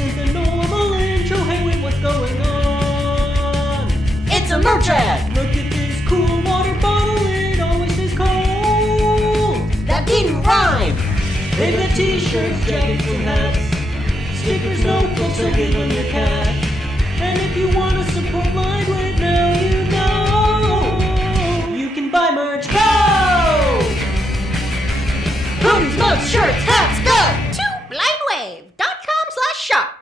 is the normal intro. Hey, wait, what's going on? It's a merch ad! Look at this cool water bottle, it always stays cold. That didn't rhyme! They've got t-shirts, jackets, and hats, stickers, notebooks, so give them your cat. And if you want to support Blindwave, now you know you can buy merch. Go! Hoodies, mugs, shirts, hats, go! To blindwave.com/shop.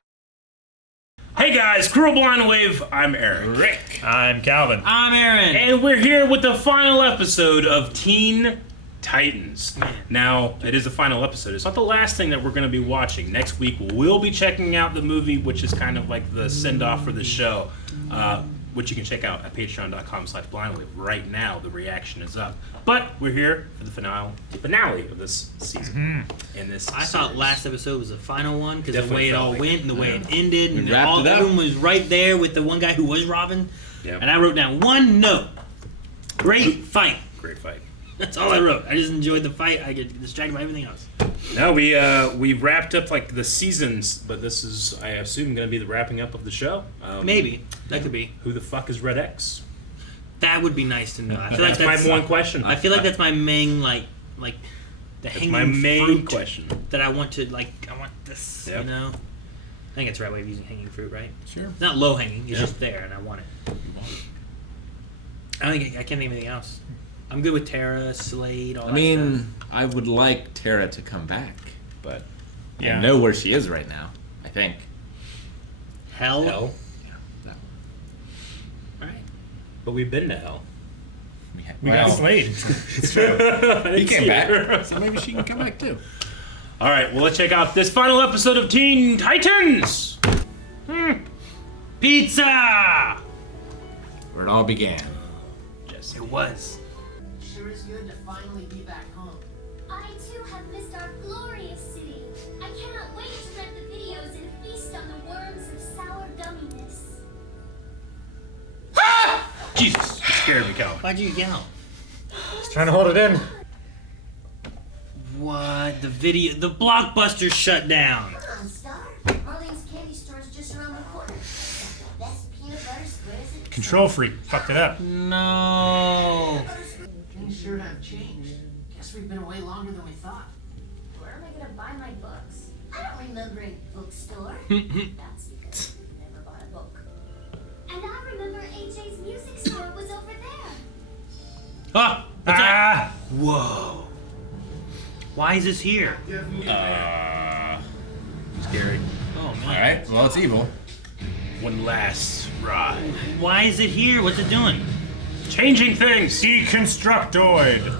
Hey guys, Crew Blindwave, I'm Eric. Rick. I'm Calvin. I'm Aaron. And we're here with the final episode of Teen Titans. Now, it is the final episode. It's not the last thing that we're going to be watching. Next week, we'll be checking out the movie, which is kind of like the send-off for the show, which you can check out at patreon.com/blindwave. Right now, the reaction is up. But we're here for the finale of this season. And this I thought last episode was the final one because the way it all like went and the way it ended, and wrapped it up. everyone was right there with the one guy who was Robin. Yep. And I wrote down one note. Great fight. Great fight. That's all I wrote. I just enjoyed the fight. I get distracted by everything else. No, we wrapped up like the seasons, but this is, I assume, going to be the wrapping up of the show. Maybe that could be. Who the fuck is Red X? That would be nice to know. I feel That's my one question. I feel like that's my main like the That's hanging my main fruit question. that I want to like. I want this. Yep. You know. I think it's the right way of using hanging fruit, right? Sure. It's not low hanging. It's just there, and I want it. I think I can't think of anything else. I'm good with Terra, Slade, all that stuff. I would like Terra to come back, but Yeah. I know where she is right now, I think. Hell. Hell. Yeah. All right. But we've been to hell. We got Slade. It's true. He He came back, so maybe she can come back too. All right, well, let's check out this final episode of Teen Titans. Pizza. Where it all began. Jesse. It was. Sure is good to finally be back home. I too have missed our glorious city. I cannot wait to rent the videos and feast on the worms of sour gumminess. Jesus, you scared me, Cal. Why'd you yell? Just trying to hold it in. What? The Blockbuster shut down. Come on, Star. Marlene's candy store is just around the corner. The best peanut butter squares in Control freak. Fucked it up. No. Things sure have changed. Guess we've been away longer than we thought. Where am I gonna buy my books? I don't remember a bookstore. That's because you never bought a book. And I remember AJ's music store was over there. Ah. What's that? Ah! Whoa. Why is this here? Scary. Oh man. Alright, well, it's evil. One last ride. Why is it here? What's it doing? Changing things. Deconstructoid.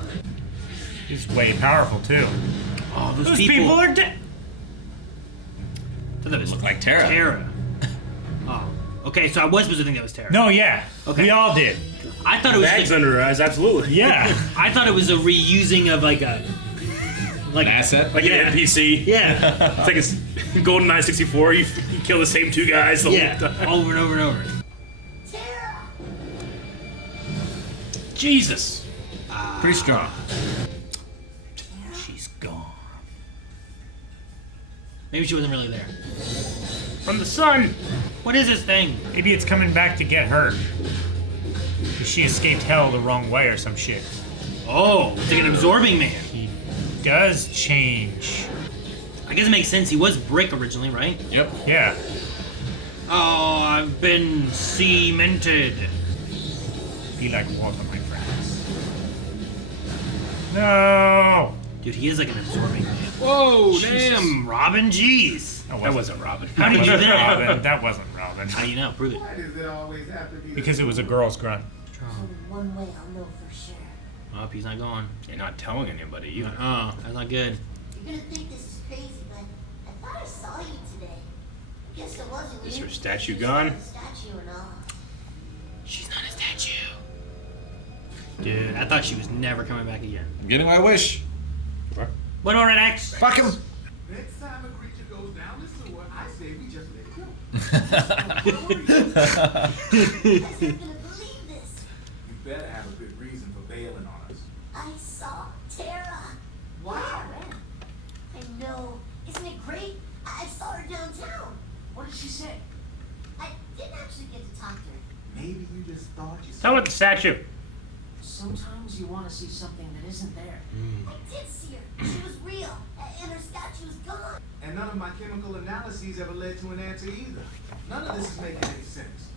He's way powerful, too. Oh, Those people are dead. I thought that was Like Terra. Terra. Oh. Okay, so I was supposed to think that was Terra. No, yeah. Okay. We all did. I thought it was. Bags under her eyes, absolutely. Yeah. I thought it was a reusing of like an asset? Like Yeah. an NPC. Yeah. It's like a GoldenEye 64. You kill the same two guys the Yeah. whole time. Over and over and over. Terra! Jesus. Pretty strong. She's gone. Maybe she wasn't really there. From the sun. What is this thing? Maybe it's coming back to get her. 'Cause she escaped hell the wrong way or some shit. Oh, it's like an absorbing man. He does change. I guess it makes sense. He was Brick originally, right? Yep. Yeah. Oh, I've been cemented. Be like water, my friends. No! Dude, he is like an absorbing man. Whoa, Damn, Robin, jeez. That wasn't Robin. How did you That know? wasn't Robin. That wasn't Robin. How do you know? Prove it. Why does it always have to be Because it was a girl's grunt. Only one way I'll know for sure. Oh, he's not going. You're not telling anybody either. Oh, that's not good. You're gonna think this is crazy, but I thought I saw you today. I guess it wasn't Is you. her statue You gone? saw the statue and all. She's not a statue. Dude, I thought she was never coming back again. I'm getting my wish. What about Red X? Fuck him. Next time a creature goes down the sewer, I say we just let it go. I wasn't gonna believe this. You better have a good reason for bailing on us. I saw Terra. Wow. I know. Isn't it great? I saw her downtown. thought you Tell me about the statue. Sometimes you want to see something that isn't there. I did see her. She was real, and her statue's gone. And none of my chemical analyses ever led to an answer either. None of this is making any sense.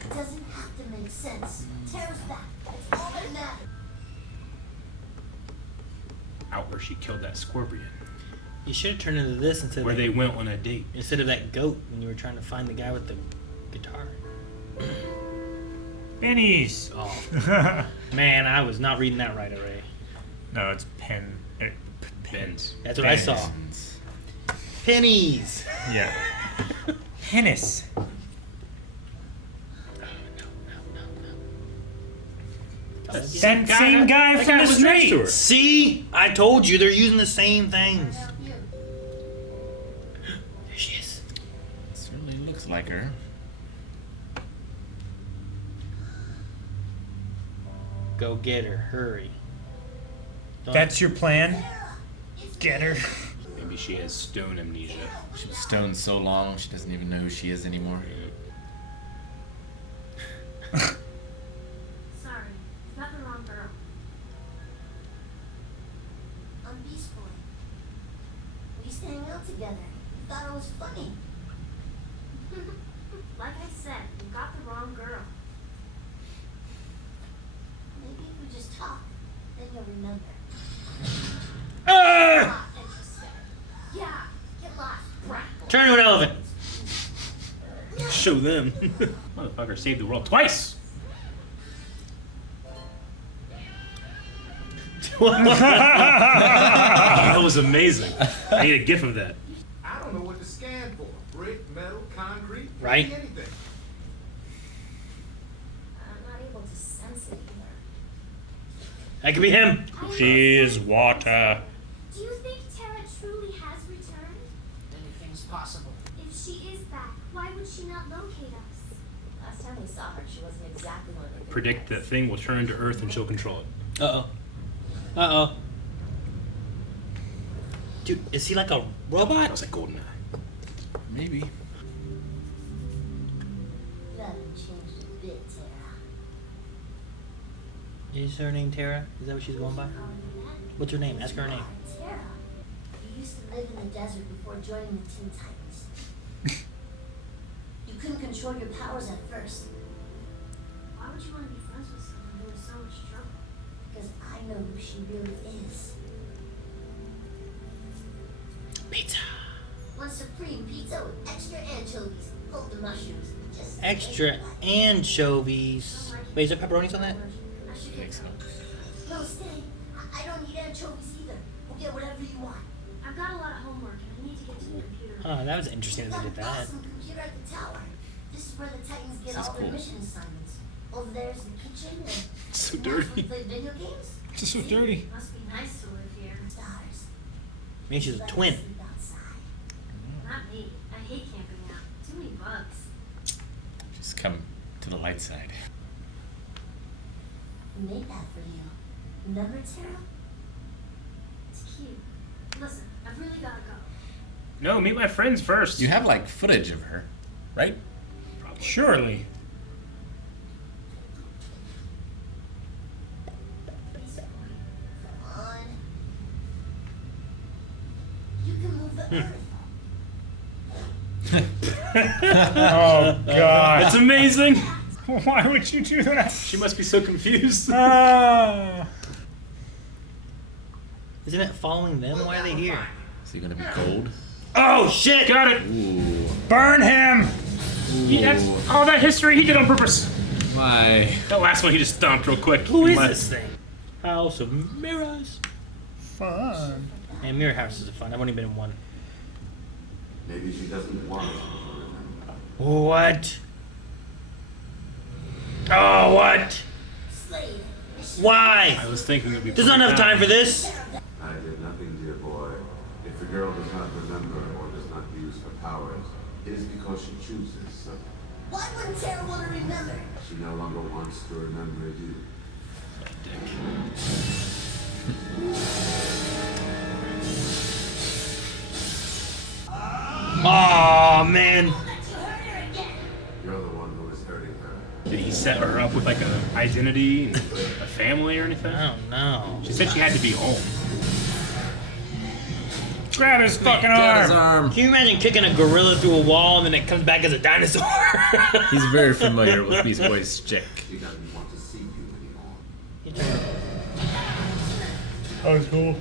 It doesn't have to make sense. Terra's back. That's all that matters. Out where she killed that scorpion. You should have turned into this instead Where of they went on a date. instead of that goat when you were trying to find the guy with the guitar. Pennies. Oh man, I was not reading that right already. No, it's pen. Ben's. That's what I saw. Pennies. Yeah. Pennis. That same guy that from guy the was next to her. street. See, I told you they're using the same things. Help you. There she is. Certainly looks like her. Go get her. Hurry. Don't- That's your plan? Terra, it's Get her. Maybe she has stone amnesia. She was stoned so long she doesn't even know who she is anymore. Sorry, you got the wrong girl. I'm Beast Boy. We used to hang out together. You thought it was funny. Like I said, you got the wrong girl. Maybe if we just talk, then you'll remember. Not interested. Yeah, get lost, brat boy. Turn into an elephant. Show them. Motherfucker saved the world twice. That was amazing. I need a gif of that. I don't know what to scan for. Brick, metal, concrete, Right. anything. I'm not able to sense it either. That could be him. She is water. Do you think Terra truly has returned? Anything's possible. If she is back, why would she not locate us? Last time we saw her, she wasn't exactly one of the Predict that thing will turn to Earth and she'll control it. Uh oh. Dude, is he like a That robot? was like GoldenEye. Maybe. You haven't changed a bit, Terra. Is her name Terra? Is that what she's going by? Calling you that? What's her name? Ask her her name. Terra. You used to live in the desert before joining the Teen Titans. You couldn't control your powers at first. Why would you want to be friends with someone who is so much trouble? Because I know who she really is. Pizza. One supreme pizza with extra anchovies. Hold the mushrooms. Just Extra anchovies. Wait, is there pepperonis on that? I should I think so. No, stay. I don't need anchovies either. We'll get whatever you want. I've got a lot of homework and I need to get to the computer. Oh, that was interesting We've that got they did an that. awesome computer at the tower. This is where the Titans get This is all their cool. mission assignments. Over there's the kitchen and So now dirty. we play video games. This is so See? dirty. Must be nice to live here. Stars. Maybe she's a Let us twin. sleep outside. Not me. I hate camping out. Too many bugs. Just come to the light side. We made that for you. Remember, Terra? It's cute. Listen, I've really gotta go. No, meet my friends first. You have like footage of her, right? Surely. Beast Boy, come on. You can move the earth. Oh God. It's amazing. Why would you do that? She must be so confused. Ah. Isn't it following them? Why are they here? Is he gonna be cold? Oh shit! Got it. Ooh. Burn him. That's all that history he did on purpose. Why? That last one he just stomped real quick. Who He is left. this thing? House of Mirrors. Fun. And Mirror Houses are fun. I've only been in one. Maybe she doesn't want to remember. What? Oh, what? Slade. Why? I was thinking it'd be. There's not enough time for this. I did nothing, dear boy. If the girl does not remember or does not use her powers, it is because she chooses so. Why wouldn't Terra want to remember? She no longer wants to remember you. Oh man. I'll let you hurt her again. You're the one who is hurting her. Did he set her up with like a identity, and a family, or anything? I don't know. She said she had to be home. Grab his fucking Got his arm. arm. Can you imagine kicking a gorilla through a wall and then it comes back as a dinosaur? He's very familiar with Beast Boy's chick. She doesn't want to see you anymore. That was cool.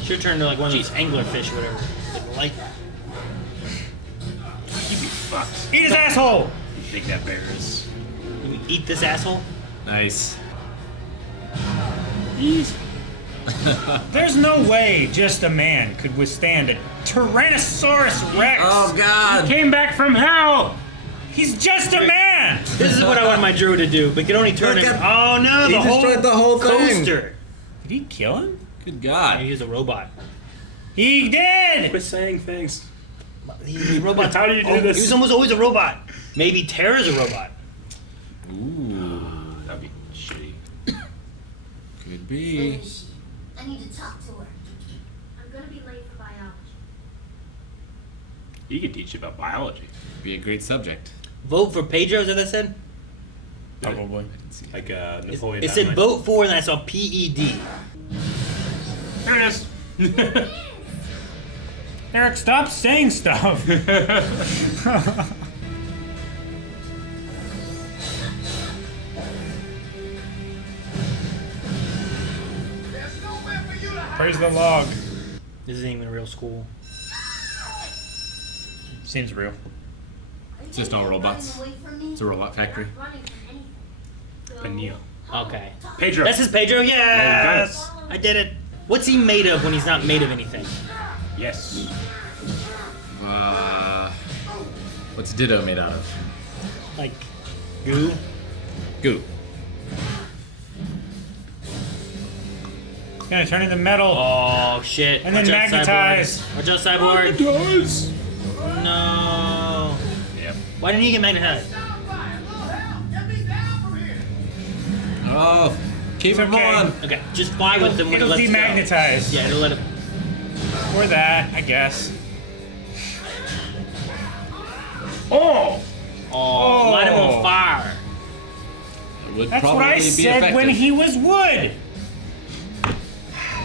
Should turn into like one of those anglerfish or whatever. Like that. You'd be fucked. Eat his asshole! You think that bear is? You eat this asshole? Nice. There's no way just a man could withstand a Tyrannosaurus Rex. Oh God! Came back from hell. He's just a man. This is what I want my Drew to do, but can only turn Look it. at- Oh no, He the whole destroyed the whole thing. coaster. Did he kill him? Good Yeah, God! he's a robot. He did. Quit saying things. He's a robot. How do you do this? He was almost always a robot. Maybe Terra's a robot. Ooh, That'd be shitty. could Where be. is she? I need to talk to her. I'm gonna be late for biology. You could teach you about biology. Be a great subject. Vote for Pedro, is that what that said? Probably. Like Napoleon. It said Dynamite. vote for, and I saw PED. There it is. Eric, stop saying stuff. There's nowhere for you to hide. Praise the log. This isn't even a real school. Seems real. Are you It's just gonna all be robots. running away from me? It's a robot factory. Not running from anything. Go Paneo. home. Okay. Pedro. This is Pedro. Yes, Oh, I did it. What's he made of when he's not made of anything? Yes. What's Ditto made out of? Like goo. Goo. Gonna turn into metal. Oh shit! And then Watch out, magnetize. Cyborg. Watch out, Cyborg. Does. No. Yep. Why didn't he get magnetized? Stop by. A little help. Get me down from here. Oh, keep him okay. on. Okay, just fly with him when It'll it lets go. demagnetize. Yeah, it'll let him. Or that, I guess. Oh. Oh, light him Oh. on fire. It would That's probably what I be said effective. when he was wood.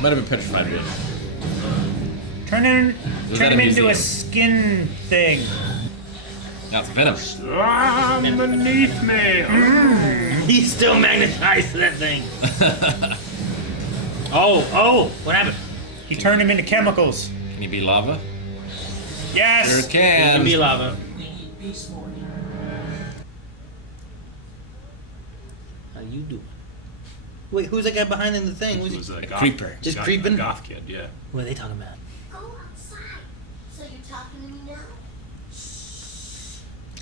Might have been petrified, really. Turn him Was that a into a museum? skin thing. Now it's venom. Beneath me. He's still magnetized to that thing. Oh, what happened? He turned him into chemicals. Can he be lava? Yes. Sure It can can. be lava. How you doing? Wait, who's that guy behind in the thing? Who's It was he? a goth, creeper. Just goth- creeping? A goth kid, yeah. What are they talking about? Go outside. So you're talking to me now? Shh.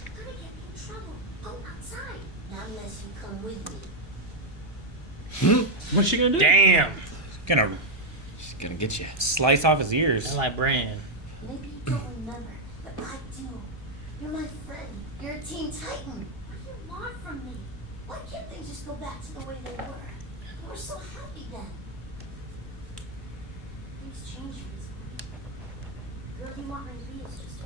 You're gonna get me in trouble. Go outside. Not unless you come with me. What's she gonna do? Damn. Gonna She's gonna get you. slice off his ears. I like Bran. Maybe you don't remember, but I do. You're my friend. You're a Teen Titan. What do you want from me? Why can't things just go back to the way they were? We were so happy then. Things change recently. Girl you want me to be is just a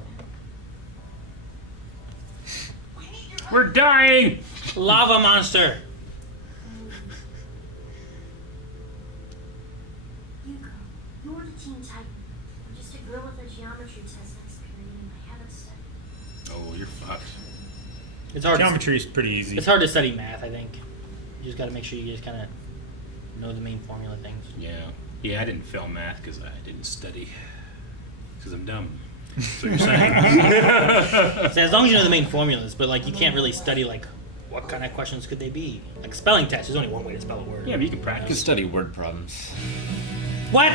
man. We're dying. Lava monster. You go. You're the Teen Titan. I'm just a girl with a geometry test next period and I haven't studied. Oh, you're fucked. It's hard. Geometry is pretty easy. It's hard to study math. I think. You just got to make sure you just kind of know the main formula things. Yeah. Yeah, I didn't fail math because I didn't study. Because I'm dumb. That's what you're saying. So as long as you know the main formulas, but like you can't really study like what kind of questions could they be? Like a spelling test. There's only one way to spell a word. Yeah, but you can You can practice. study word problems. What?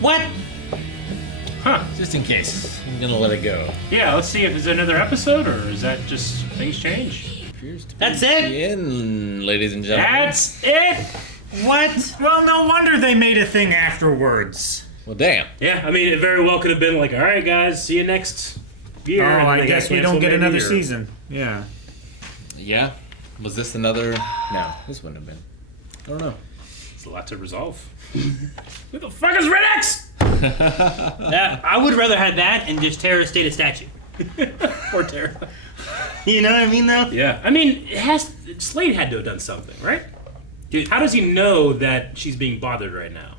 What? Huh. Just in case. I'm gonna let it go. Yeah, let's see if there's another episode or is that just things change? Appears to That's be it? the end, ladies and gentlemen. That's it. What? Well, no wonder they made a thing afterwards. Well, damn. Yeah, I mean, it very well could have been like, all right, guys, see you next year. Oh, and then I they guess got we don't canceled get another mid-year. season. Yeah. Yeah? Was this another? No, this wouldn't have been. I don't know. It's a lot to resolve. Who the fuck is Red X? That I would rather have that and just Terra stayed a statue. Poor Terra. You know what I mean, though? Yeah. I mean, Slade had to have done something, right? Dude, how does he know that she's being bothered right now?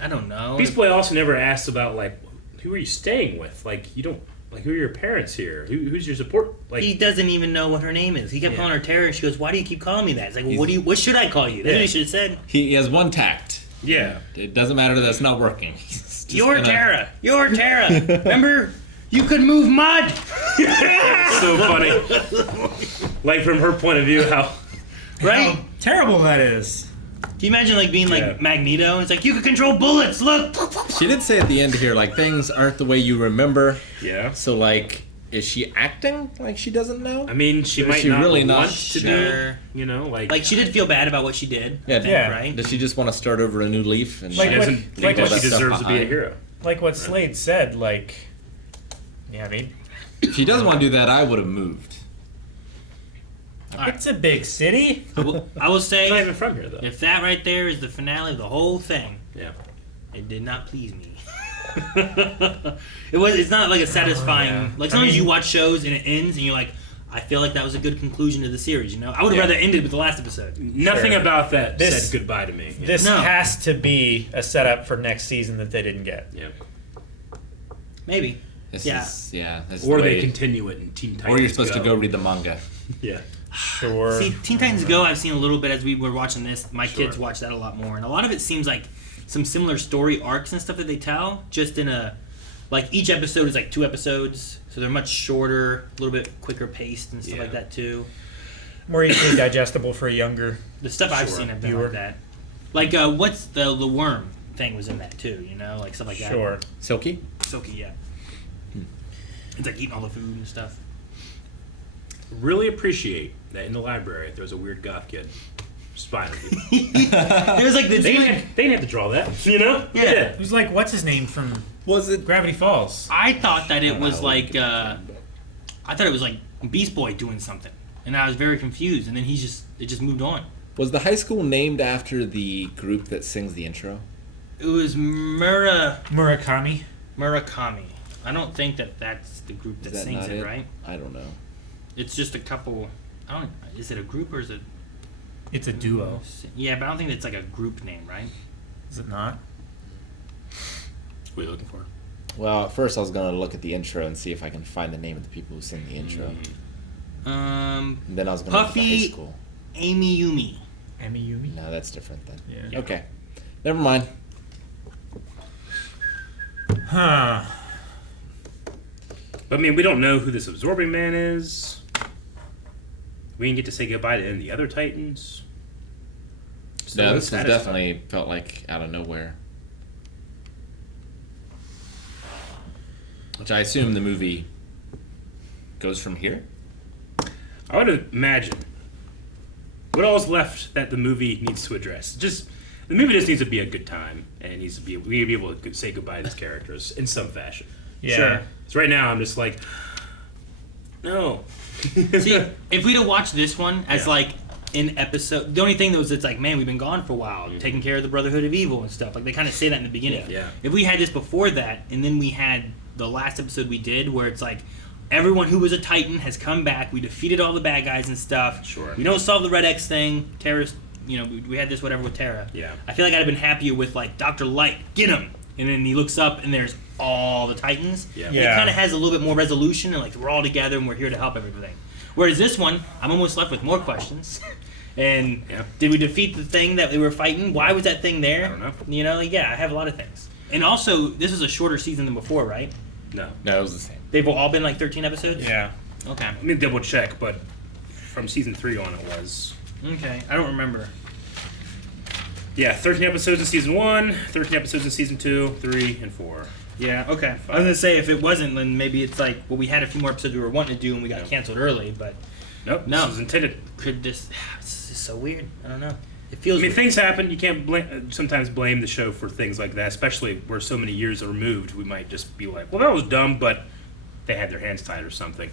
I don't know. Beast Boy also never asks about, like, who are you staying with? Like, you don't... Like, who are your parents here? Who's your support? Like, He doesn't even know what her name is. He kept calling her Terra, and she goes, "Why do you keep calling me that?" It's like, well, what should I call you? That's what he should have said. He has one tact. yeah. It doesn't matter that it's not working. He's just You're gonna- Terra. You're Terra. Remember? You could move mud. So funny. Like, from her point of view, how... Right? How terrible that is. Can you imagine, like, being like Yeah. Magneto? It's like, you could control bullets. Look. She did say at the end here, like, things aren't the way you remember. Yeah. So, like, is she acting like she doesn't know? I mean, she Or is might she not really not want to sure. do, you know, like... Like, she did feel bad about what she did. Yeah, I think, yeah. right? Does she just want to start over a new leaf? And she Like doesn't what- think like that what she that stuff deserves to be a behind. hero. Like what Slade said, like, yeah, I mean, If she does want to do that, I would have moved. it's a big city. I will She's not say, even from here, though. if that right there is the finale of the whole thing, Yeah. it did not please me. It's not like a satisfying. Like sometimes you watch shows and it ends and you're like, I feel like that was a good conclusion to the series. You know, I would have Yeah. rather ended with the last episode. Nothing Sure. about that This- said goodbye to me. Yeah. This No. has to be a setup for next season that they didn't get. Yeah. Maybe. This Yeah. is, yeah. This is Or the they way- continue it in Teen Titans Or you're supposed to go read the manga. Yeah. Sure. See, Teen Titans Go, I've seen a little bit as we were watching this. My Sure. kids watch that a lot more, and a lot of it seems like some similar story arcs and stuff that they tell, just in a like each episode is like 2 episodes, so they're much shorter, a little bit quicker paced and stuff Yeah. like that too. More easily digestible for a younger. The stuff I've Sure. seen have been Viewer. like that. Like what's the worm thing was in that too, you know, like stuff like that. Sure. Silky? Silky, yeah. It's like eating all the food and stuff. Really appreciate that in the library there was a weird goth kid spying on people. It was like the They didn't have to draw that, you know? Yeah. It was like, what's his name from Was it? Gravity Falls? I thought that it was know. like I thought it was like Beast Boy doing something, and I was very confused. And then it just moved on. Was the high school named after the group that sings the intro? It was Murakami. Murakami. I don't think that's the group that Is that sings not it, it? right? I don't know. It's just a couple. I don't. Is it a group or is it? It's a duo. Yeah, but I don't think it's like a group name, right? Is it not? What are you looking for? Well, at first I was going to look at the intro and see if I can find the name of the people who sing the intro. And then I was going to look at the high Puffy school. Amy Yumi. Emi Yumi? No, that's different then. Yeah. Okay. Never mind. Huh. But I mean, we don't know who this absorbing man is. We didn't get to say goodbye to any of the other Titans. Still No, this was unsatisfied. definitely felt like out of nowhere. Which I assume the movie goes from here? I would imagine. What all's left that the movie needs to address? The movie just needs to be a good time, and it needs to be we need to be able to say goodbye to these characters in some fashion. Yeah. Sure. So right now I'm just like, no. See, if we'd have watched this one as Yeah. like an episode, the only thing that was it's like, man, we've been gone for a while, taking care of the Brotherhood of Evil and stuff. Like they kind of say that in the beginning. Yeah. If we had this before that, and then we had the last episode we did, where it's like everyone who was a Titan has come back. We defeated all the bad guys and stuff. Sure. We don't solve the Red X thing. Terra's, we had this whatever with Terra. Yeah. I feel like I'd have been happier with like Dr. Light, get him, and then he looks up and there's all the Titans. Yeah. And Yeah. it kind of has a little bit more resolution and like we're all together and we're here to help everything. Whereas this one, I'm almost left with more questions. And Yeah. did we defeat the thing that we were fighting? Why was that thing there? I don't know. Yeah, I have a lot of things. And also, this is a shorter season than before, right? No. No, it was the same. They've all been like 13 episodes? Yeah. Okay. Let me double check, but from season 3 on it was. Okay. I don't remember. Yeah, 13 episodes in season 1, 13 episodes in season 2, 3, and 4. Yeah, okay. I was going to say, if it wasn't, then maybe it's like, well, we had a few more episodes we were wanting to do and we got canceled early, but Nope. No. This was intended. could this... It's just so weird. I don't know. It feels I mean, weird. things happen. You can't sometimes blame the show for things like that, especially where so many years are removed. We might just be like, well, that was dumb, but they had their hands tied or something.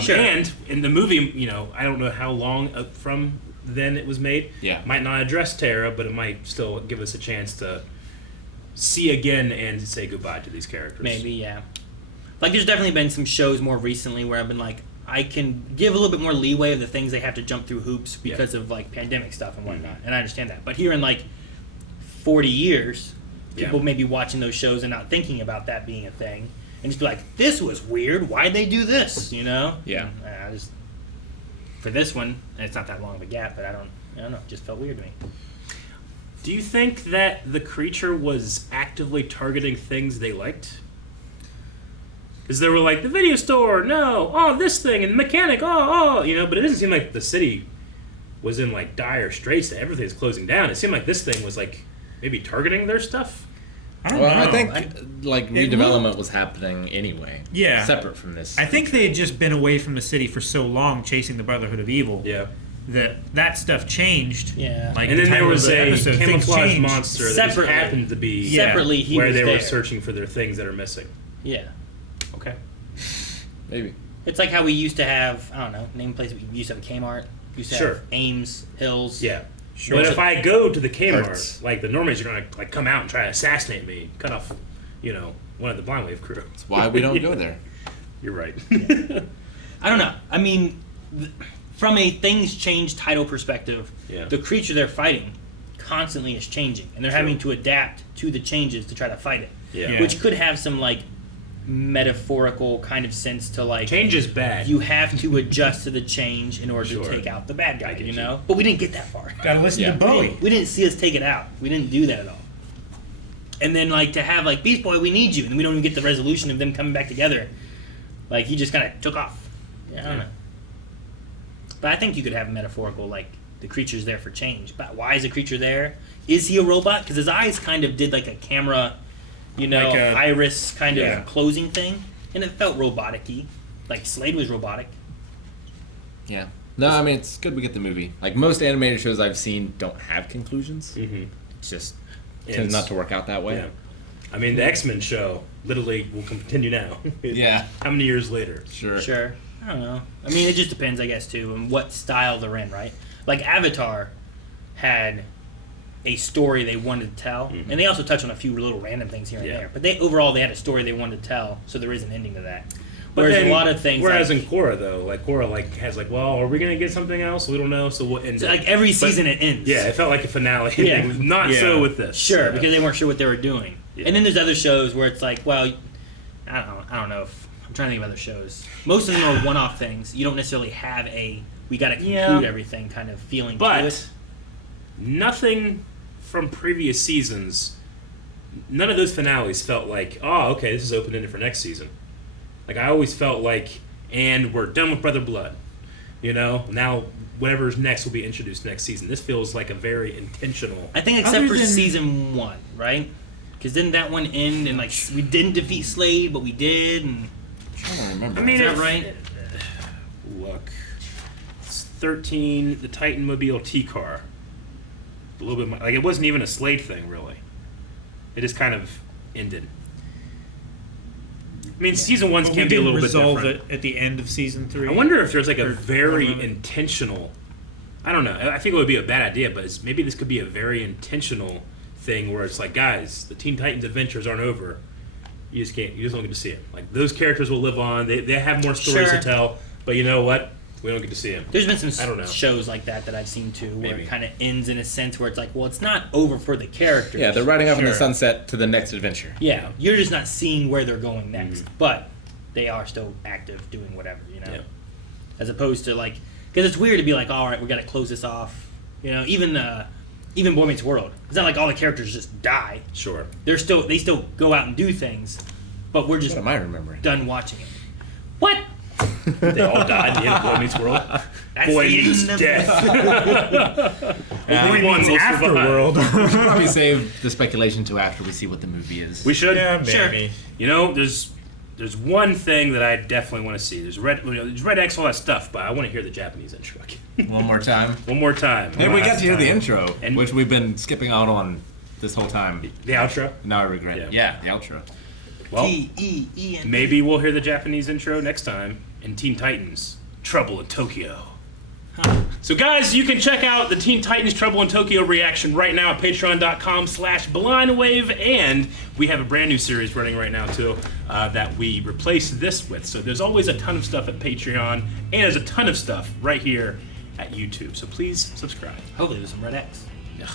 Sure. And in the movie, I don't know how long from then it was made. Yeah. Might not address Terra, but it might still give us a chance to see again and say goodbye to these characters. Maybe, yeah. Like, there's definitely been some shows more recently where I've been like, I can give a little bit more leeway of the things they have to jump through hoops because of, like, pandemic stuff and whatnot. And I understand that. But here in, like, 40 years, people may be watching those shows and not thinking about that being a thing. And just be like, this was weird. Why'd they do this? You know? Yeah. And I just... For this one, and it's not that long of a gap, but I don't know. It just felt weird to me. Do you think that the creature was actively targeting things they liked? Because they were like, the video store, no, oh, this thing, and the mechanic, you know, but it doesn't seem like the city was in, like, dire straits that everything's closing down. It seemed like this thing was, like, maybe targeting their stuff. I don't know. I think, redevelopment was happening anyway. Yeah. Separate from this. I think they had just been away from the city for so long chasing the Brotherhood of Evil. Yeah. That stuff changed. Yeah. Like And then there was a episode, things camouflage changed. monster that just Separately. happened to be Separately, he where was they there. were searching for their things that are missing. Yeah. Okay. Maybe. It's like how we used to have, I don't know, name a place. We used to have Kmart. We used to Sure. have Ames, Hills. Yeah. Sure. But if I go to the Kmart, Hurts. like, the normies are going to, like, come out and try to assassinate me, cut off, you know, one of the Blind Wave crew. That's why we don't go there. You're right. I don't know. I mean, from a things change title perspective, Yeah. the creature they're fighting constantly is changing, and they're True. having to adapt to the changes to try to fight it. Yeah. Which could have some, like, metaphorical kind of sense to, like, Change is bad. you have to adjust to the change in order Sure. to take out the bad guy, I get you you. know? But we didn't get that far. Gotta listen Yeah. to Bowie. We didn't see us take it out. We didn't do that at all. And then, like, to have, like, Beast Boy, we need you, and we don't even get the resolution of them coming back together. Like, he just kind of took off. Yeah, I don't know. But I think you could have metaphorical, like, the creature's there for change. But why is the creature there? Is he a robot? Because his eyes kind of did, like, a camera, you know, Like a- iris kind yeah. of closing thing. And it felt robotic-y. Like, Slade was robotic. Yeah. No, I mean, it's good we get the movie. Like, most animated shows I've seen don't have conclusions. Mm-hmm. It's just It's- tends not to work out that way. Yeah. I mean, the X-Men show literally will continue now. Yeah. How many years later? Sure. Sure. I don't know. I mean, it just depends, I guess, too, and what style they're in, right? Like, Avatar had a story they wanted to tell, and they also touch on a few little random things here and Yeah. there. But overall, they had a story they wanted to tell, so there is an ending to that. But Whereas then, a lot of things, whereas like, in Korra though, like Korra like has like, well, are we gonna get something else? We don't know, so we'll end so, it. like every But- season it ends. Yeah, it felt like a finale. Yeah. It was not Yeah. so with this. Sure, Yeah. because they weren't sure what they were doing. Yeah. And then there's other shows where it's like, well, I don't know if I'm trying to think of other shows. Most of them are one-off things. You don't necessarily have we got to conclude Yeah. everything kind of feeling to But it. nothing from previous seasons, none of those finales felt like, oh, okay, this is open-ended for next season. Like, I always felt like, and we're done with Brother Blood. You know, now whatever's next will be introduced next season. This feels like a very intentional. I think except Other for than- season 1, right? Because didn't that one end and, like, we didn't defeat Slade, but we did, and I'm trying to remember. I mean, is that it's- right? Look, it's 13, the Titan Mobile T-Car. A little bit more, like, it wasn't even a Slade thing, really. It just kind of ended. I mean, season ones But can we be a did little bit resolve different. it at the end of season 3. I wonder if there's like a Or very one of it. intentional. I don't know. I think it would be a bad idea, but maybe this could be a very intentional thing where it's like, guys, the Teen Titans adventures aren't over. You just can't. You just don't get to see them. Like, those characters will live on. They have more stories Sure. to tell. But you know what? We don't get to see them. There's been some I don't know. shows like that I've seen too, where Maybe. it kind of ends in a sense where it's like, well, it's not over for the characters. Yeah, they're riding off in the Sure. sunset to the next adventure. Yeah, you're just not seeing where they're going next, Mhm. but they are still active doing whatever, you know. Yeah. As opposed to like, because it's weird to be like, all right, we got to close this off. You know, even Boy Meets World. It's not like all the characters just die. Sure. They still go out and do things, but we're just What am I remembering? done watching it. What? They all died at the end of Boy Meets World. That's Boy the meets end of- death. Only Boy one Meets will survive. Afterworld. We should probably save the speculation to after we see what the movie is. We should. Yeah, Sure. maybe. You know, there's one thing that I definitely want to see. There's Red X, all that stuff, but I want to hear the Japanese intro again. One more time. One more time. Maybe we One got last to hear the time. intro, And- which we've been skipping out on this whole time. The outro. Now I regret it. Yeah. Yeah, the outro. Well, T-E-E-N. maybe we'll hear the Japanese intro next time in Teen Titans: Trouble in Tokyo. So guys, you can check out the Teen Titans Trouble in Tokyo reaction right now at patreon.com/blindwave, and we have a brand new series running right now too that we replaced this with. So there's always a ton of stuff at Patreon, and there's a ton of stuff right here at YouTube. So please subscribe. Hopefully there's some Red X. Ugh.